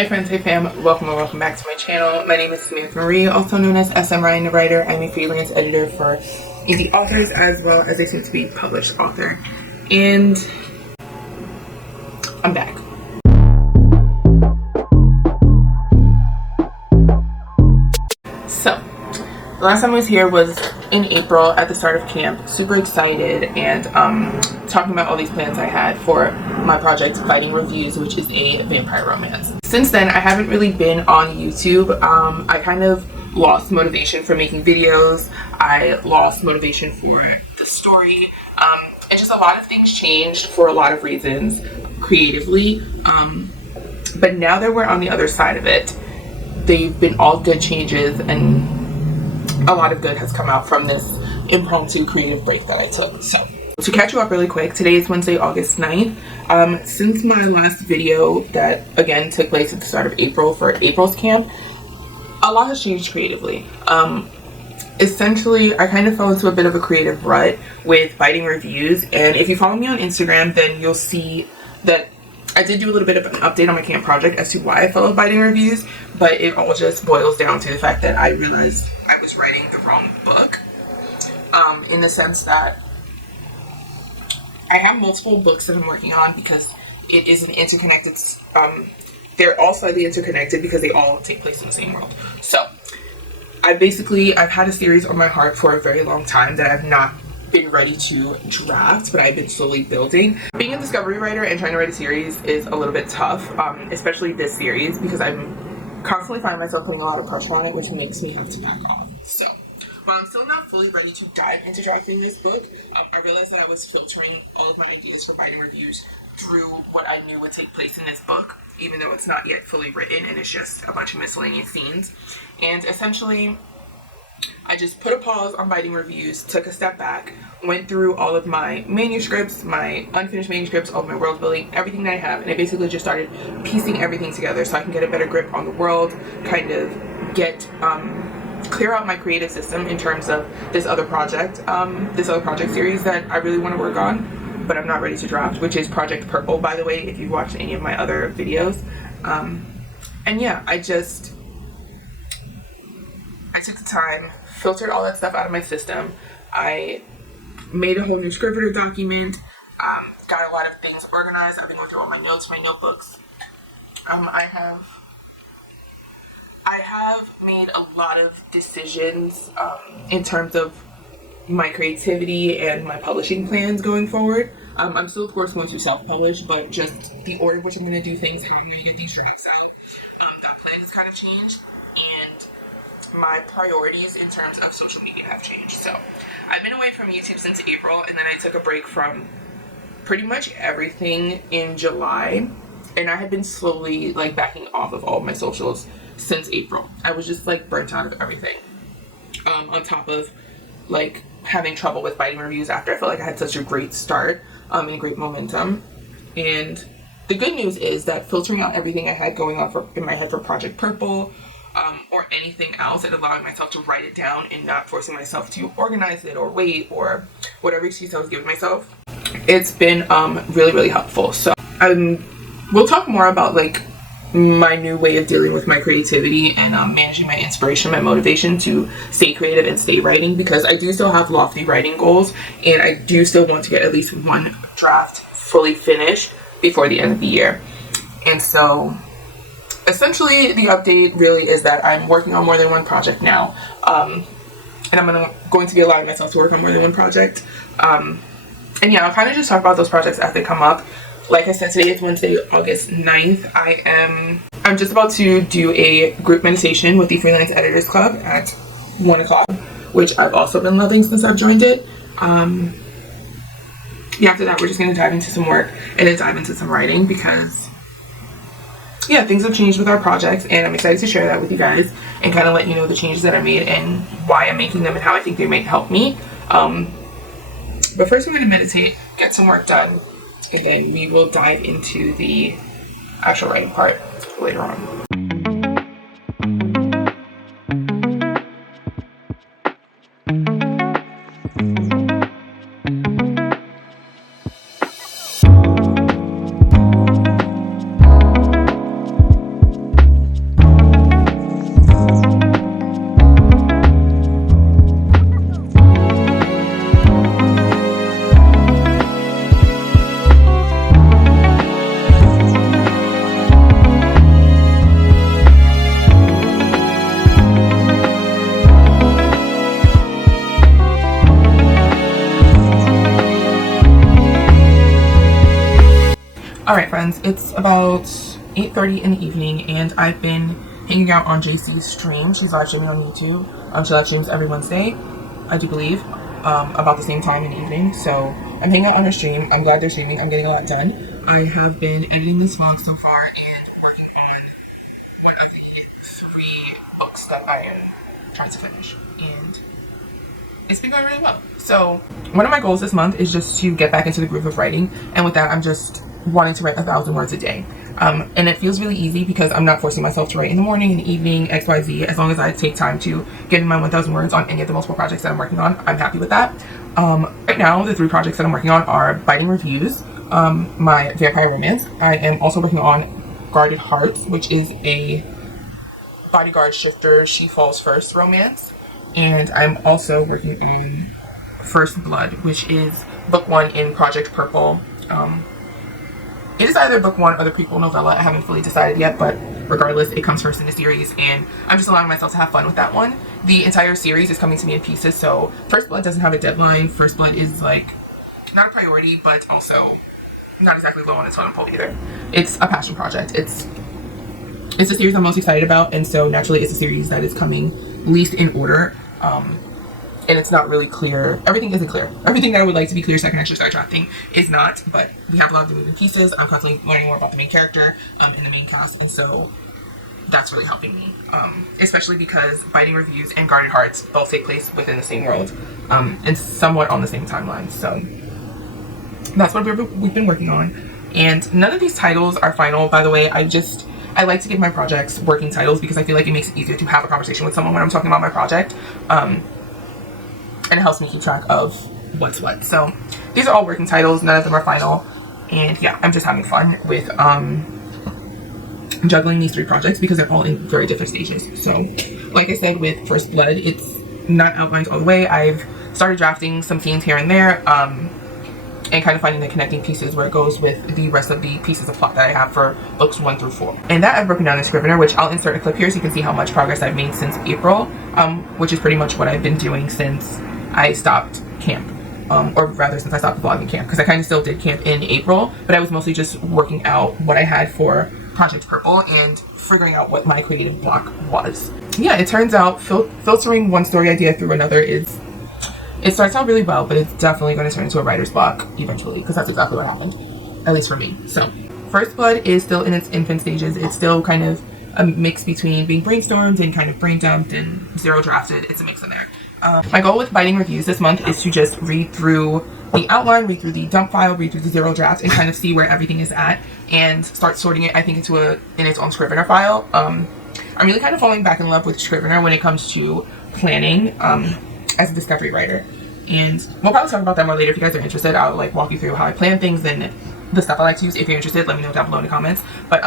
Hey friends, hey fam, welcome or welcome back to my channel. My name is Samantha Marie, also known as SM Writing the Writer. I'm a freelance editor for indie authors as well as a soon-to-be published author. And I'm back. So, the last time I was here was in April at the start of camp. Super excited and talking about all these plans I had for my project, Fighting Reviews, which is a vampire romance. Since then, I haven't really been on YouTube. I kind of lost motivation for making videos. I lost motivation for the story. And just a lot of things changed for a lot of reasons creatively. But now that we're on the other side of it, they've been all good changes and a lot of good has come out from this impromptu creative break that I took. So to catch you up really quick, today is Wednesday, August 9th. Since my last video that again took place at the start of April for April's camp, a lot has changed creatively. Essentially, I kind of fell into a bit of a creative rut with Fighting Reviews, and if you follow me on Instagram, then you'll see that I did do a little bit of an update on my camp project as to why I followed Fighting Reviews, but it all just boils down to the fact that I realized I was writing the wrong book, in the sense that I have multiple books that I'm working on because it is an interconnected, they're all slightly interconnected because they all take place in the same world. So I've had a series on my heart for a very long time that I've not been ready to draft, but I've been slowly building. Being a discovery writer and trying to write a series is a little bit tough, especially this series, because I'm constantly finding myself putting a lot of pressure on it, which makes me have to back off. So while I'm still not fully ready to dive into drafting this book, I realized that I was filtering all of my ideas for Fighting Reviews through what I knew would take place in this book, even though it's not yet fully written and it's just a bunch of miscellaneous scenes. And essentially, I just put a pause on Fighting Reviews, took a step back, went through all of my manuscripts, my unfinished manuscripts, all of my world building, everything that I have, and I basically just started piecing everything together so I can get a better grip on the world, kind of get, clear out my creative system in terms of this other project series that I really want to work on, but I'm not ready to draft, which is Project Purple, by the way, if you've watched any of my other videos. And yeah, I took the time, filtered all that stuff out of my system. I made a whole new scrivener document, got a lot of things organized. I've been going through all my notes, my notebooks. I have made a lot of decisions in terms of my creativity and my publishing plans going forward. I'm still, of course, going to self-publish, but just the order in which I'm going to do things, how I'm going to get these drafts out, that plan has kind of changed, and my priorities in terms of social media have changed. So I've been away from YouTube since April, and then I took a break from pretty much everything in July, and I had been slowly backing off of all of my socials since April. I was just burnt out of everything, on top of having trouble with Fighting Reviews after I felt like I had such a great start and great momentum. And the good news is that filtering out everything I had going on in my head for Project Purple, or anything else, and allowing myself to write it down and not forcing myself to organize it or wait or whatever excuse I was giving myself, it's been really, really helpful. So we'll talk more about my new way of dealing with my creativity and managing my inspiration, my motivation to stay creative and stay writing, because I do still have lofty writing goals and I do still want to get at least one draft fully finished before the end of the year. And so essentially, the update really is that I'm working on more than one project now, and I'm going to be allowing myself to work on more than one project. And yeah, I'll kind of just talk about those projects as they come up. Like I said, today is Wednesday, August 9th. I'm just about to do a group meditation with the Freelance Editors Club at 1 o'clock, which I've also been loving since I've joined it. Yeah, after that, we're just going to dive into some work and then dive into some writing, because yeah, things have changed with our projects, and I'm excited to share that with you guys and kind of let you know the changes that I made and why I'm making them and how I think they might help me. But first I'm going to meditate, get some work done, and then we will dive into the actual writing part later on. Alright friends, it's about 8:30 in the evening and I've been hanging out on JC's stream. She's live streaming on YouTube. She live streams every Wednesday, I do believe, about the same time in the evening. So I'm hanging out on her stream. I'm glad they're streaming. I'm getting a lot done. I have been editing this vlog so far and working on one of the 3 books that I am trying to finish. And it's been going really well. So one of my goals this month is just to get back into the groove of writing. And with that, I'm just wanting to write 1,000 words a day. And it feels really easy because I'm not forcing myself to write in the morning, in the evening, XYZ. As long as I take time to get in my 1,000 words on any of the multiple projects that I'm working on, I'm happy with that. Right now, the 3 projects that I'm working on are Biting Reviews, my vampire romance. I am also working on Guarded Hearts, which is a bodyguard shifter, she falls first romance. And I'm also working on First Blood, which is book 1 in Project Purple. It is either book 1 or the prequel novella. I haven't fully decided yet, but regardless, it comes first in the series, and I'm just allowing myself to have fun with that one. The entire series is coming to me in pieces, so First Blood doesn't have a deadline. First Blood is like not a priority, but also not exactly low on its totem pole either. It's a passion project. It's a series I'm most excited about, and so naturally it's a series that is coming least in order. And it's not really clear. Everything isn't clear. Everything that I would like to be clear so I can actually start drafting is not, but we have a lot of the moving pieces. I'm constantly learning more about the main character and the main cast, and so that's really helping me. Especially because Biting Reviews and Guarded Hearts both take place within the same world and somewhat on the same timeline. So that's what we've been working on. And none of these titles are final, by the way. I like to give my projects working titles because I feel like it makes it easier to have a conversation with someone when I'm talking about my project. And it helps me keep track of what's what. So these are all working titles. None of them are final. And yeah, I'm just having fun with juggling these 3 projects because they're all in very different stages. So like I said, with First Blood, it's not outlined all the way. I've started drafting some scenes here and there and kind of finding the connecting pieces where it goes with the rest of the pieces of plot that I have for books 1 through 4. And that I've broken down in Scrivener, which I'll insert a clip here so you can see how much progress I've made since April, which is pretty much what I've been doing since I stopped camp, or rather since I stopped vlogging camp, because I kind of still did camp in April, but I was mostly just working out what I had for Project Purple and figuring out what my creative block was. Yeah, it turns out filtering one story idea through another it starts out really well, but it's definitely going to turn into a writer's block eventually, because that's exactly what happened, at least for me. So First Blood is still in its infant stages. It's still kind of a mix between being brainstormed and kind of brain dumped and zero drafted. It's a mix in there. My goal with Biting Reviews this month is to just read through the outline, read through the dump file, read through the zero draft, and kind of see where everything is at and start sorting it, I think, into in its own Scrivener file. I'm really kind of falling back in love with Scrivener when it comes to planning as a discovery writer. And we'll probably talk about that more later if you guys are interested. I'll like walk you through how I plan things and the stuff I like to use. If you're interested, let me know down below in the comments. But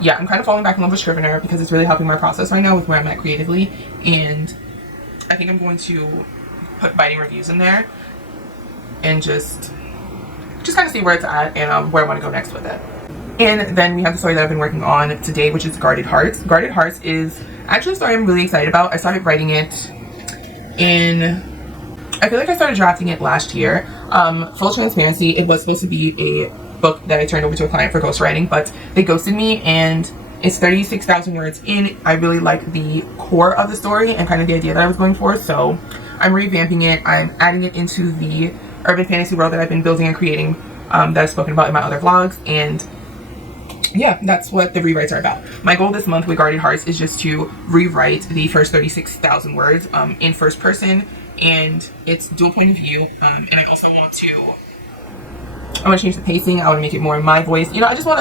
yeah, I'm kind of falling back in love with Scrivener because it's really helping my process right now with where I'm at creatively. And I think I'm going to put Biting Reviews in there and just kind of see where it's at and where I want to go next with it. And then we have the story that I've been working on today, which is Guarded Hearts. Guarded Hearts is actually a story I'm really excited about. I started writing it I feel like I started drafting it last year. Full transparency, it was supposed to be a book that I turned over to a client for ghostwriting, but they ghosted me, and it's 36,000 words in. I really like the core of the story and kind of the idea that I was going for, so I'm revamping it. I'm adding it into the urban fantasy world that I've been building and creating that I've spoken about in my other vlogs, and yeah, that's what the rewrites are about. My goal this month with Guarded Hearts is just to rewrite the first 36,000 words in first person, and it's dual point of view, and I also want to change the pacing. I want to make it more in my voice. You know, I just want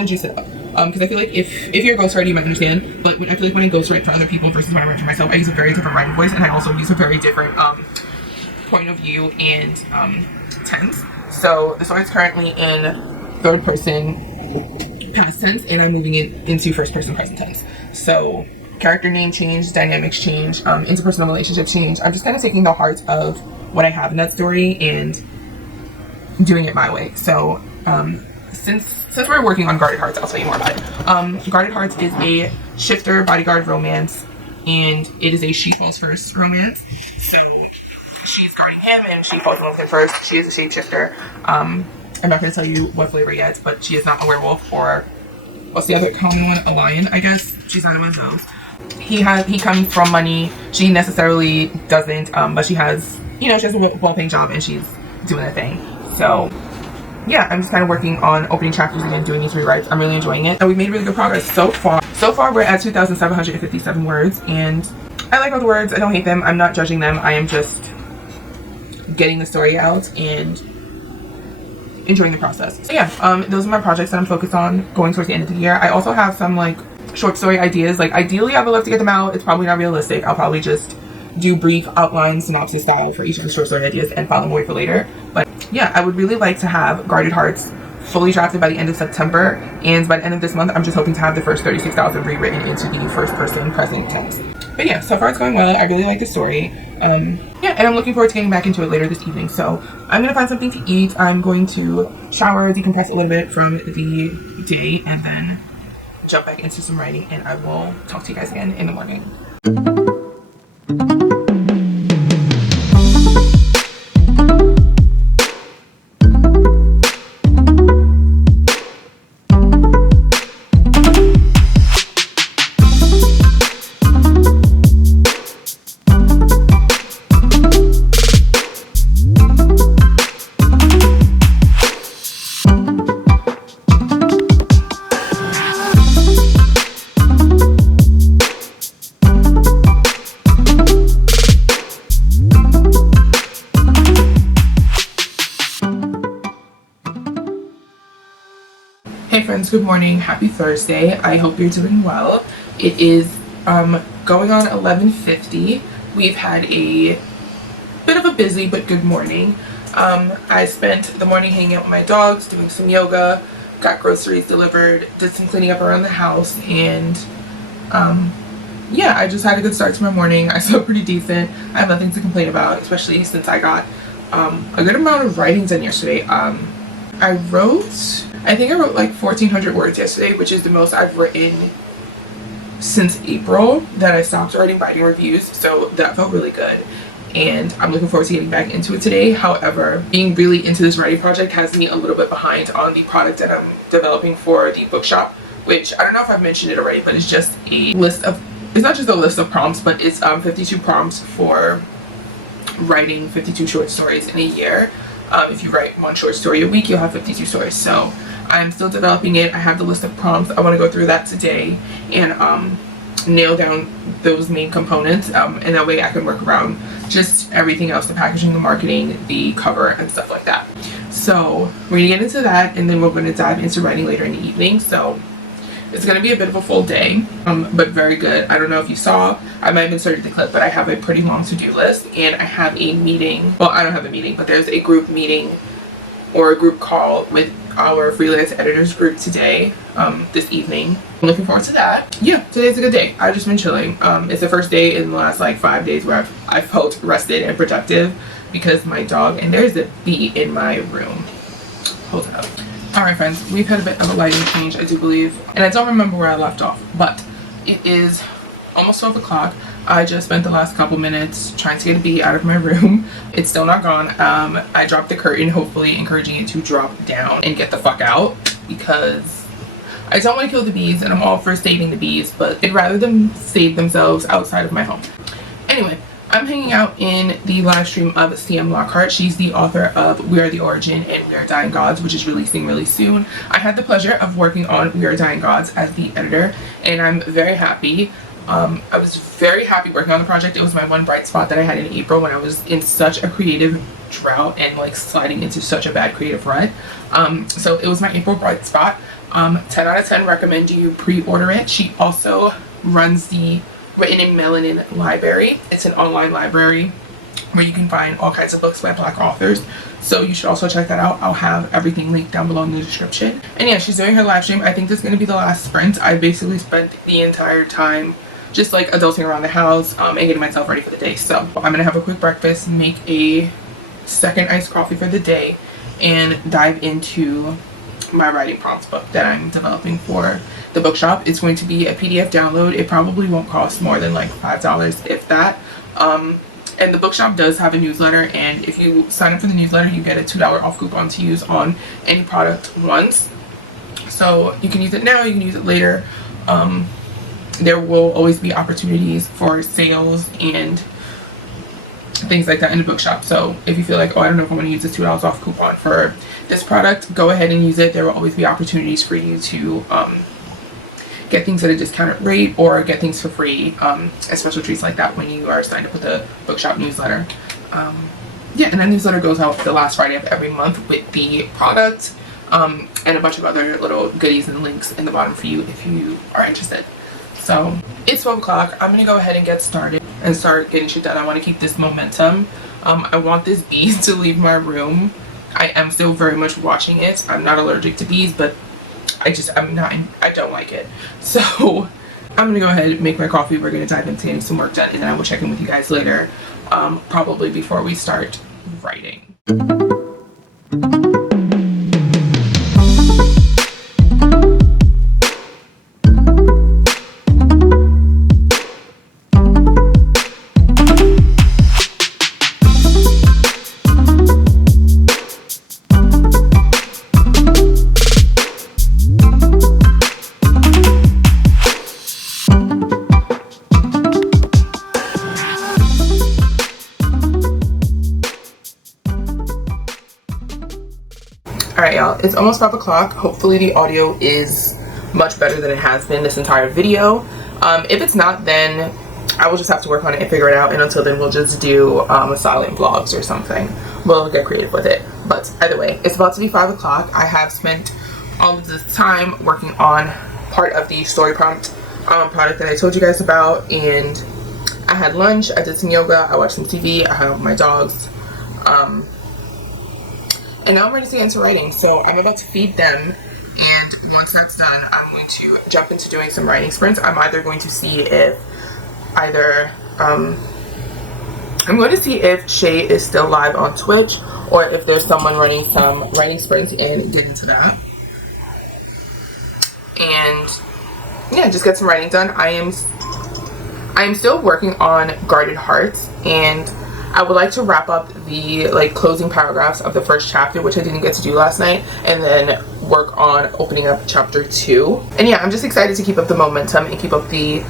to juice it up. Because I feel like if you're a ghostwriter, you might understand, but I feel like when I ghostwrite for other people versus when I write for myself, I use a very different writing voice, and I also use a very different point of view and tense. So the story is currently in third person past tense, and I'm moving it into first person present tense. So character name change, dynamics change, interpersonal relationships change. I'm just kind of taking the heart of what I have in that story and doing it my way. So since we're working on Guarded Hearts, I'll tell you more about it. Guarded Hearts is a shifter bodyguard romance, and it is a she falls first romance. So she's guarding him and she falls in love with him first. She is a shapeshifter. I'm not going to tell you what flavor yet, but she is not a werewolf, or what's the other common one? A lion, I guess. She's not one of those. He comes from money. She necessarily doesn't, but she has, she has a well-paying job and she's doing her thing. So yeah, I'm just kind of working on opening chapters again, doing these rewrites. I'm really enjoying it, and we've made really good progress so far. So far, we're at 2,757 words, and I like all the words. I don't hate them. I'm not judging them. I am just getting the story out and enjoying the process. So yeah, those are my projects that I'm focused on going towards the end of the year. I also have some like short story ideas. Like ideally, I would love to get them out. It's probably not realistic. I'll probably just do brief outline synopsis style for each of the short story ideas and file them away for later. But yeah, I would really like to have Guarded Hearts fully drafted by the end of September, and by the end of this month, I'm just hoping to have the first 36,000 rewritten into the first person present tense. But yeah, so far it's going well. I really like the story. Yeah, and I'm looking forward to getting back into it later this evening. So I'm gonna find something to eat. I'm going to shower, decompress a little bit from the day, and then jump back into some writing, and I will talk to you guys again in the morning. Hey friends, good morning. Happy Thursday. I hope you're doing well. It is going on 11:50. We've had a bit of a busy but good morning. I spent the morning hanging out with my dogs, doing some yoga, got groceries delivered, did some cleaning up around the house, and yeah, I just had a good start to my morning. I feel pretty decent. I have nothing to complain about, especially since I got a good amount of writing done yesterday. I think I wrote like 1,400 words yesterday, which is the most I've written since April that I stopped writing reviews, so that felt really good. And I'm looking forward to getting back into it today. However, being really into this writing project has me a little bit behind on the product that I'm developing for the bookshop, which I don't know if I've mentioned it already, but it's just a list of, it's not just a list of prompts, but it's 52 prompts for writing 52 short stories in a year. If you write one short story a week, you'll have 52 stories. So I'm still developing it. I have the list of prompts. I want to go through that today and nail down those main components, and that way I can work around just everything else, the packaging, the marketing, the cover, and stuff like that. So we're gonna get into that, and then we're going to dive into writing later in the evening. So it's going to be a bit of a full day, but very good. I don't know if you saw, I might have inserted the clip, but I have a pretty long to-do list, and I have a meeting. Well, I don't have a meeting, but there's a group meeting or a group call with our freelance editors group today, this evening. I'm looking forward to that. Yeah, today's a good day. I've just been chilling. It's the first day in the last like 5 days where I've felt rested and productive because my dog, and there's a bee in my room. Hold it up. Alright friends, we've had a bit of a lighting change, I do believe, and I don't remember where I left off, but it is almost 12 o'clock. I just spent the last couple minutes trying to get a bee out of my room. It's still not gone. I dropped the curtain, hopefully encouraging it to drop down and get the fuck out, because I don't want to kill the bees, and I'm all for saving the bees, but I'd rather them save themselves outside of my home. Anyway, I'm hanging out in the live stream of CM Lockhart. She's the author of We Are the Origin and We Are Dying Gods, which is releasing really soon. I had the pleasure of working on We Are Dying Gods as the editor, and I'm very happy. I was very happy working on the project. It was my one bright spot that I had in April when I was in such a creative drought and like sliding into such a bad creative rut. So it was my April bright spot. 10 out of 10 recommend you pre-order it. She also runs the Written in Melanin library. It's an online library where you can find all kinds of books by Black authors, so you should also check that out. I'll have everything linked down below in the description. And yeah, she's doing her live stream. I think this is going to be the last sprint. I basically spent the entire time just like adulting around the house and getting myself ready for the day. So I'm gonna have a quick breakfast, make a second iced coffee for the day, and dive into my writing prompts book that I'm developing for the bookshop. It's going to be a PDF download. It probably won't cost more than like $5, if that. And And the bookshop does have a newsletter, and if you sign up for the newsletter, you get a $2 off coupon to use on any product once. So you can use it now, you can use it later. There will always be opportunities for sales and things like that in the bookshop. So if you feel like, oh, I don't know if I want to use this $2 off coupon for this product, go ahead and use it. There will always be opportunities for you to get things at a discounted rate or get things for free, and special treats like that when you are signed up with the bookshop newsletter. Yeah, and that newsletter goes out the last Friday of every month with the product and a bunch of other little goodies and links in the bottom for you if you are interested. So it's 12 o'clock. I'm gonna go ahead and get started and start getting shit done. I want to keep this momentum. I want this bee to leave my room. I am still very much watching it. I'm not allergic to bees, but I don't like it. So I'm gonna go ahead and make my coffee. We're gonna dive into getting some work done, and then I will check in with you guys later, probably before we start writing. Alright, y'all, it's almost 5 o'clock. Hopefully the audio is much better than it has been this entire video. If it's not, then I will just have to work on it and figure it out, and until then we'll just do a silent vlogs or something. We'll get creative with it. But either way, it's about to be 5 o'clock. I have spent all of this time working on part of the story prompt product that I told you guys about, and I had lunch, I did some yoga, I watched some TV, I hung out with my dogs. And now I'm ready to get into writing, so I'm about to feed them, and once that's done, I'm going to jump into doing some writing sprints. I'm either going to see if I'm going to see if Shay is still live on Twitch, or if there's someone running some writing sprints, and get into that. And yeah, just get some writing done. I am still working on Guarded Hearts, and I would like to wrap up the closing paragraphs of the first chapter, which I didn't get to do last night, and then work on opening up chapter 2. And yeah, I'm just excited to keep up the momentum and keep up the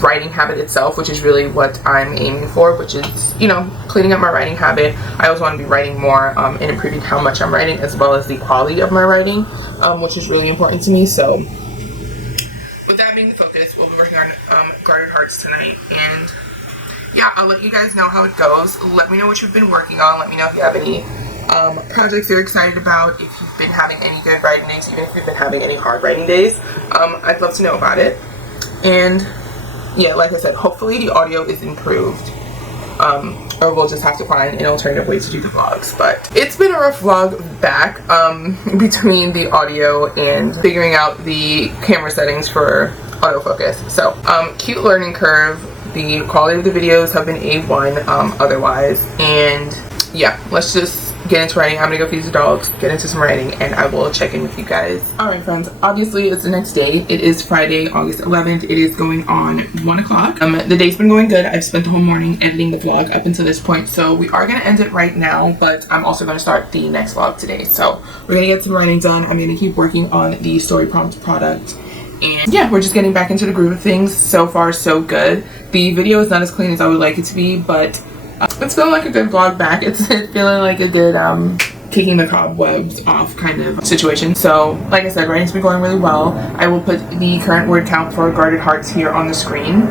writing habit itself, which is really what I'm aiming for, which is, you know, cleaning up my writing habit. I always want to be writing more and improving how much I'm writing, as well as the quality of my writing, which is really important to me. So with that being the focus, we'll be working on Guarded Hearts tonight, and yeah, I'll let you guys know how it goes. Let me know what you've been working on. Let me know if you have any projects you're excited about, if you've been having any good writing days, even if you've been having any hard writing days. I'd love to know about it. And yeah, like I said, hopefully the audio is improved, or we'll just have to find an alternative way to do the vlogs. But it's been a rough vlog back, between the audio and figuring out the camera settings for autofocus. So cute learning curve. The quality of the videos have been A1 otherwise, and yeah, let's just get into writing. I'm gonna go feed the dogs, get into some writing, and I will check in with you guys. Alright friends, obviously it's the next day. It is Friday, August 11th. It is going on 1 o'clock. The day's been going good. I've spent the whole morning editing the vlog up until this point, so we are gonna end it right now, but I'm also gonna start the next vlog today. So we're gonna get some writing done. I'm gonna keep working on the story prompt product, and yeah, we're just getting back into the groove of things. So far so good. The video is not as clean as I would like it to be, but it's feeling like a good vlog back. It's feeling like a good taking the cobwebs off kind of situation. So like I said, writing's been going really well. I will put the current word count for Guarded Hearts here on the screen.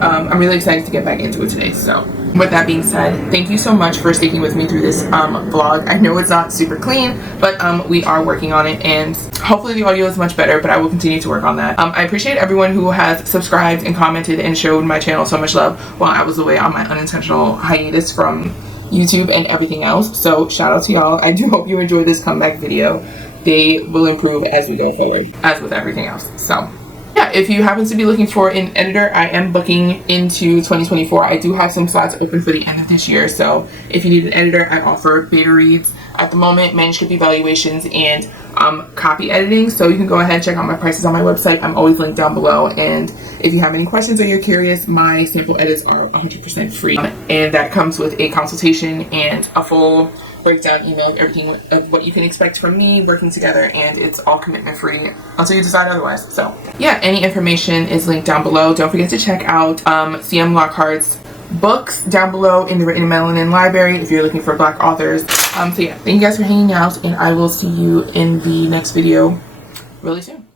I'm really excited to get back into it today. So with that being said, thank you so much for sticking with me through this vlog. I know it's not super clean, but we are working on it, and hopefully the audio is much better, but I will continue to work on that. I appreciate everyone who has subscribed and commented and showed my channel so much love while I was away on my unintentional hiatus from YouTube and everything else. So shout out to y'all. I do hope you enjoyed this comeback video. They will improve as we go forward, as with everything else. So yeah, if you happen to be looking for an editor, I am booking into 2024. I do have some slots open for the end of this year, so if you need an editor, I offer beta reads. at the moment, manuscript evaluations, and copy editing. So you can go ahead and check out my prices on my website. I'm always linked down below. And if you have any questions or you're curious, my sample edits are 100% free. And that comes with a consultation and a full breakdown email of everything of what you can expect from me working together, and it's all commitment free until you decide otherwise. So yeah, any information is linked down below. Don't forget to check out CM Lockhart's books down below in the Written in Melanin library if you're looking for Black authors. So yeah, thank you guys for hanging out, and I will see you in the next video really soon.